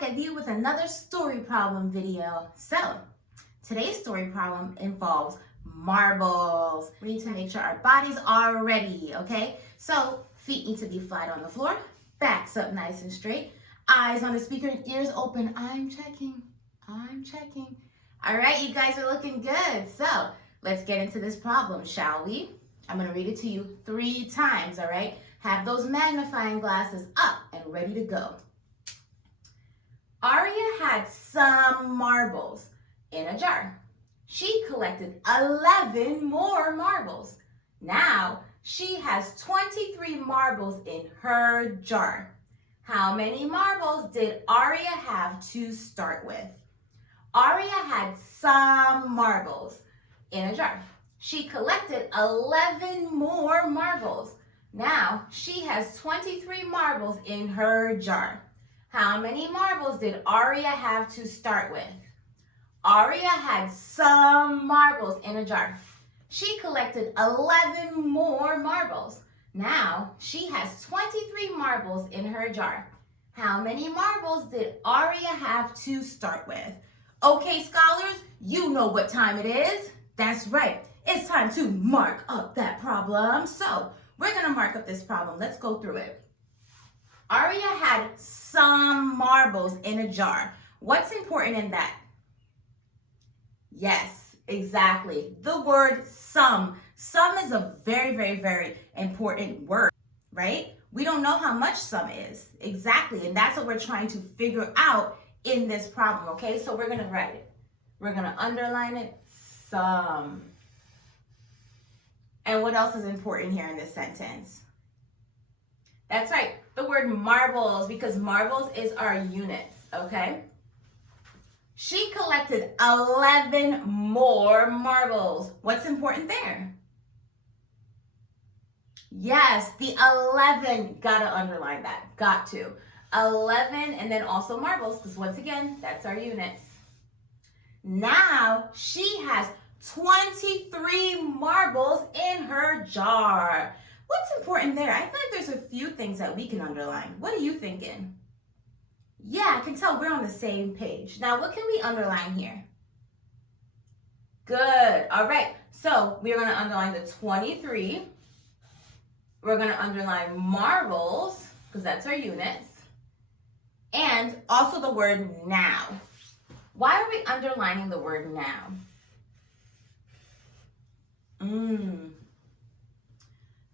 back at you with another story problem video. So, today's story problem involves marbles. We need to make sure our bodies are ready, okay? So, feet need to be flat on the floor, backs up nice and straight, eyes on the speaker and ears open. I'm checking. All right, you guys are looking good. So, let's get into this problem, shall we? I'm going to read it to you 3 times, all right? Have those magnifying glasses up and ready to go. Aria had some marbles in a jar. She collected 11 more marbles. Now, she has 23 marbles in her jar. How many marbles did Aria have to start with? Aria had some marbles in a jar. She collected 11 more marbles. Now, she has 23 marbles in her jar. How many marbles did Aria have to start with? Aria had some marbles in a jar. She collected 11 more marbles. Now, she has 23 marbles in her jar. How many marbles did Aria have to start with? Okay, scholars, you know what time it is. That's right. It's time to mark up that problem. So, we're going to mark up this problem. Let's go through it. Aria had some marbles in a jar. What's important in that? Yes, exactly. The word some. Some is a very, very, very important word, right? We don't know how much some is. Exactly. And that's what we're trying to figure out in this problem, okay? So we're going to write it. We're going to underline it. Some. And what else is important here in this sentence? That's right, the word marbles, because marbles is our units, okay? She collected 11 more marbles. What's important there? Yes, the 11, gotta underline that, got to. 11 and then also marbles, because once again, that's our units. Now, she has 23 marbles in her jar. What's important there? I feel like there's a few things that we can underline. What are you thinking? Yeah, I can tell we're on the same page. Now, what can we underline here? Good. All right. So, we're going to underline the 23. We're going to underline marbles, because that's our units. And also the word now. Why are we underlining the word now?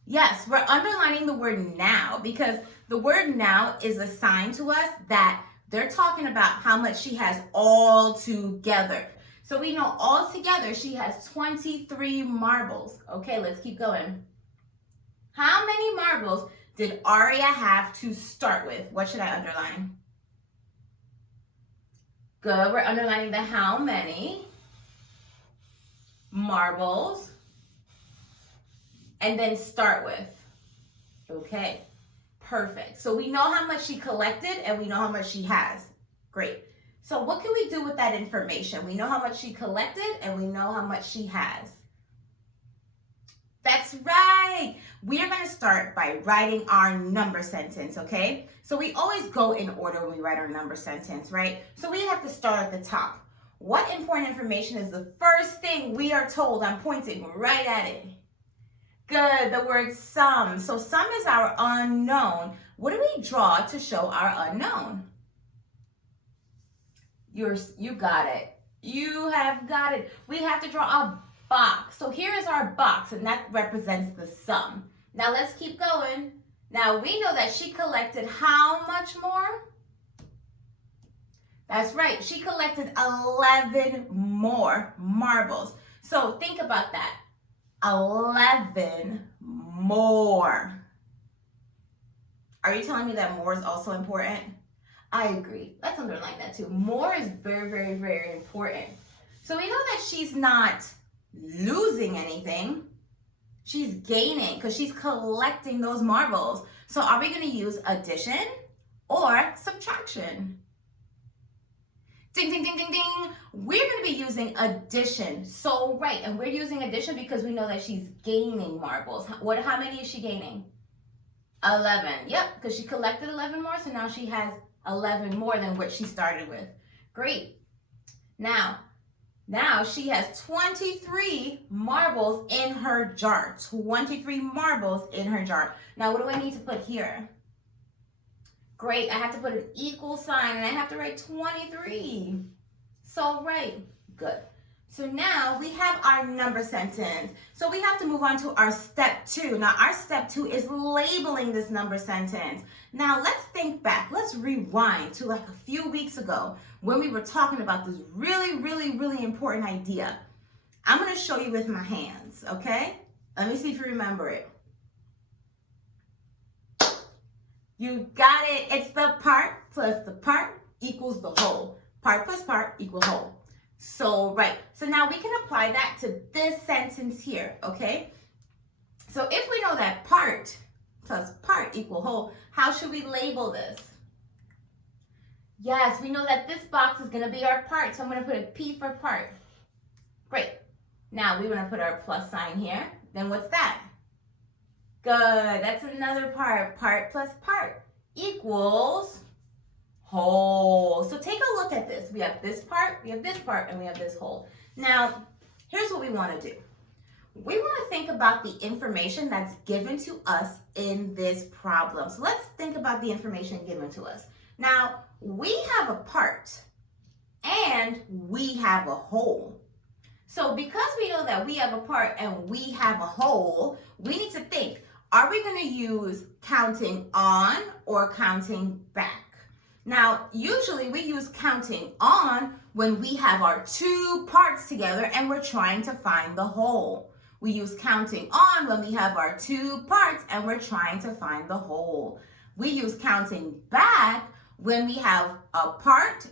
Yes, we're underlining the word now because the word now is a sign to us that they're talking about how much she has all together. So we know all together she has 23 marbles. Okay, let's keep going. How many marbles did Aria have to start with? What should I underline? Good, we're underlining the how many marbles. And then start with. Okay, perfect. So we know how much she collected and we know how much she has. Great. So what can we do with that information? We know how much she collected and we know how much she has. That's right. We are going to start by writing our number sentence, okay? So we always go in order when we write our number sentence, right? So we have to start at the top. What important information is the first thing we are told? I'm pointing right at it. Good, the word some. So some is our unknown. What do we draw to show our unknown? You got it. You have got it. We have to draw a box. So here is our box, and that represents the sum. Now let's keep going. Now we know that she collected how much more? That's right. She collected 11 more marbles. So think about that. 11 more. Are you telling me that more is also important? I agree. Let's underline that too. More is very, very, very important. So we know that she's not losing anything. She's gaining because she's collecting those marbles. So are we going to use addition or subtraction? Ding, ding, ding, ding, ding. We're going to be using addition. So, right. And we're using addition because we know that she's gaining marbles. How many is she gaining? 11. Yep, because she collected 11 more. So now she has 11 more than what she started with. Great. Now she has 23 marbles in her jar. 23 marbles in her jar. Now, what do I need to put here? Great, I have to put an equal sign and I have to write 23. So, right, good. So now we have our number sentence. So we have to move on to our step 2. Now, our step 2 is labeling this number sentence. Now, let's think back. Let's rewind to like a few weeks ago when we were talking about this really important idea. I'm going to show you with my hands, okay? Let me see if you remember it. You got it. It's the part plus the part equals the whole. Part plus part equal whole. So, right. So now we can apply that to this sentence here, okay? So if we know that part plus part equal whole, how should we label this? Yes, we know that this box is going to be our part, so I'm going to put a P for part. Great. Now we want to put our plus sign here. Then what's that? Good. That's another part. Part plus part equals whole. So take a look at this. We have this part, and we have this whole. Now, here's what we want to do. We want to think about the information that's given to us in this problem. So let's think about the information given to us. Now, we have a part and we have a whole. So because we know that we have a part and we have a whole, we need to think, are we going to use counting on or counting back? Now, usually we use counting on when we have our two parts together and we're trying to find the whole. We use counting on when we have our two parts and we're trying to find the whole. We use counting back when we have a part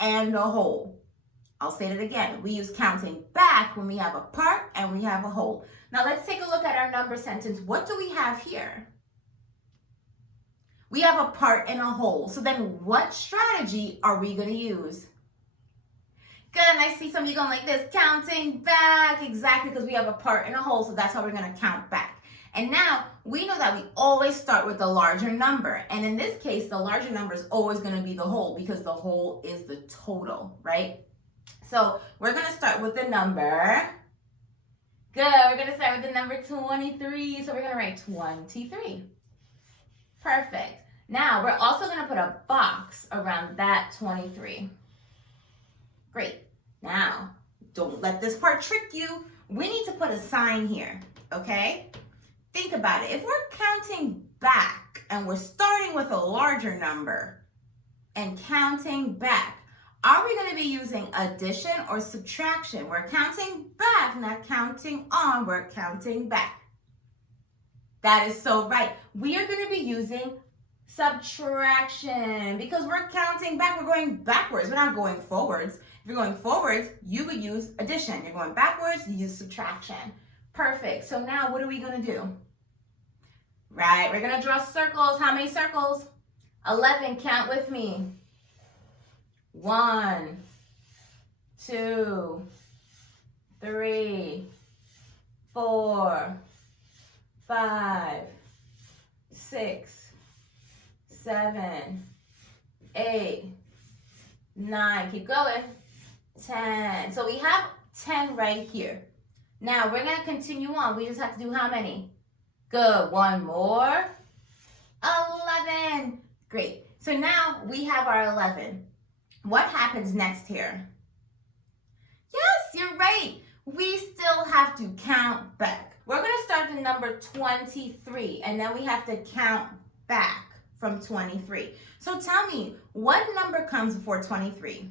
and a whole. I'll say it again. We use counting back when we have a part and we have a whole. Now let's take a look at our number sentence. What do we have here? We have a part and a whole. So then what strategy are we going to use? Good, and I see some of you going like this, counting back. Exactly, because we have a part and a whole, so that's how we're going to count back. And now we know that we always start with the larger number. And in this case, the larger number is always going to be the whole because the whole is the total, right? So we're going to start with the number. Good, we're going to start with the number 23. So we're going to write 23. Perfect. Now, we're also going to put a box around that 23. Great. Now, don't let this part trick you. We need to put a sign here, okay? Think about it. If we're counting back and we're starting with a larger number and counting back, are we going to be using addition or subtraction? We're counting back, not counting on. We're counting back. That is so right. We are going to be using subtraction because we're counting back. We're going backwards. We're not going forwards. If you're going forwards, you would use addition. You're going backwards, you use subtraction. Perfect. So now what are we going to do? Right, we're going to draw circles. How many circles? 11. Count with me. 1, 2, 3, 4, 5, 6, 7, 8, 9. Keep going. 10. So we have 10 right here. Now we're going to continue on. We just have to do how many? Good. One more. 11. Great. So now we have our 11. What happens next here? Yes, you're right. We still have to count back. We're going to start the number 23, and then we have to count back from 23. So tell me, what number comes before 23?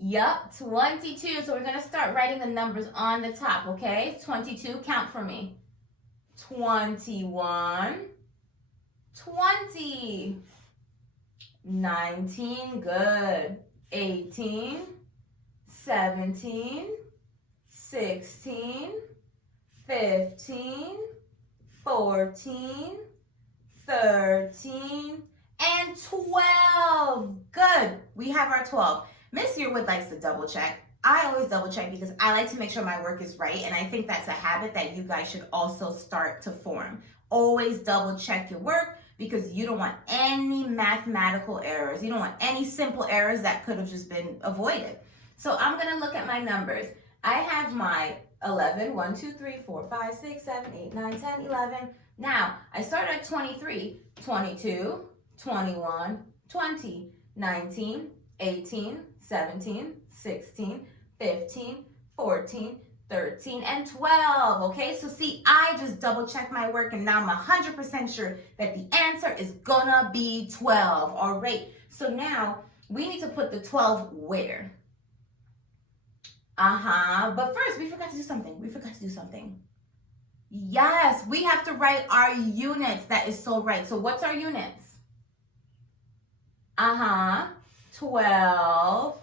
Yup, 22. So we're going to start writing the numbers on the top, okay? 22, count for me. 21, 20, 19, good. 18, 17, 16, 15, 14, 13, and 12. Good. We have our 12. Miss Yearwood likes to double check. I always double check because I like to make sure my work is right, and I think that's a habit that you guys should also start to form. Always double check your work. because you don't want any mathematical errors. You don't want any simple errors that could have just been avoided. So I'm going to look at my numbers. I have my 11, 1, 2, 3, 4, 5, 6, 7, 8, 9, 10, 11. Now, I start at 23, 22, 21, 20, 19, 18, 17, 16, 15, 14, 13, and 12, okay? So see, I just double checked my work and now I'm 100% sure that the answer is gonna be 12, all right? So now we need to put the 12 where? But first we forgot to do something. Yes, we have to write our units. That is so right. So what's our units? 12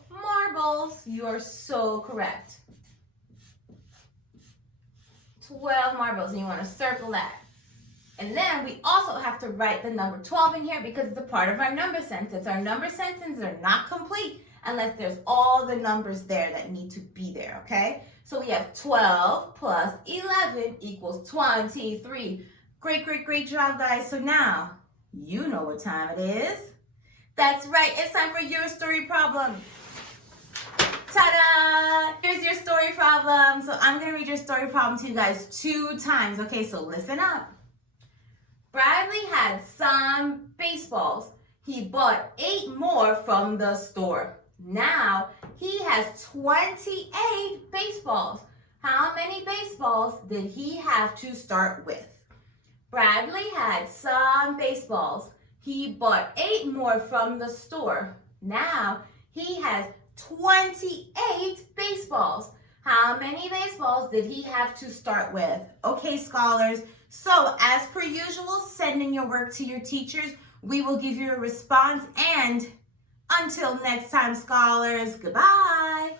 marbles. You are so correct. 12 marbles, and you want to circle that. And then we also have to write the number 12 in here because it's a part of our number sentence. Our number sentences are not complete unless there's all the numbers there that need to be there, okay? So we have 12 plus 11 equals 23. Great job, guys. So now, you know what time it is. That's right, it's time for your story problem. Ta-da! Here's your story problem. So I'm going to read your story problem to you guys 2 times. Okay, so listen up. Bradley had some baseballs. He bought 8 more from the store. Now he has 28 baseballs. How many baseballs did he have to start with? Bradley had some baseballs. He bought 8 more from the store. Now he has 28 baseballs. How many baseballs did he have to start with? Okay, scholars. So as per usual, send in your work to your teachers. We will give you a response. And until next time, scholars, goodbye.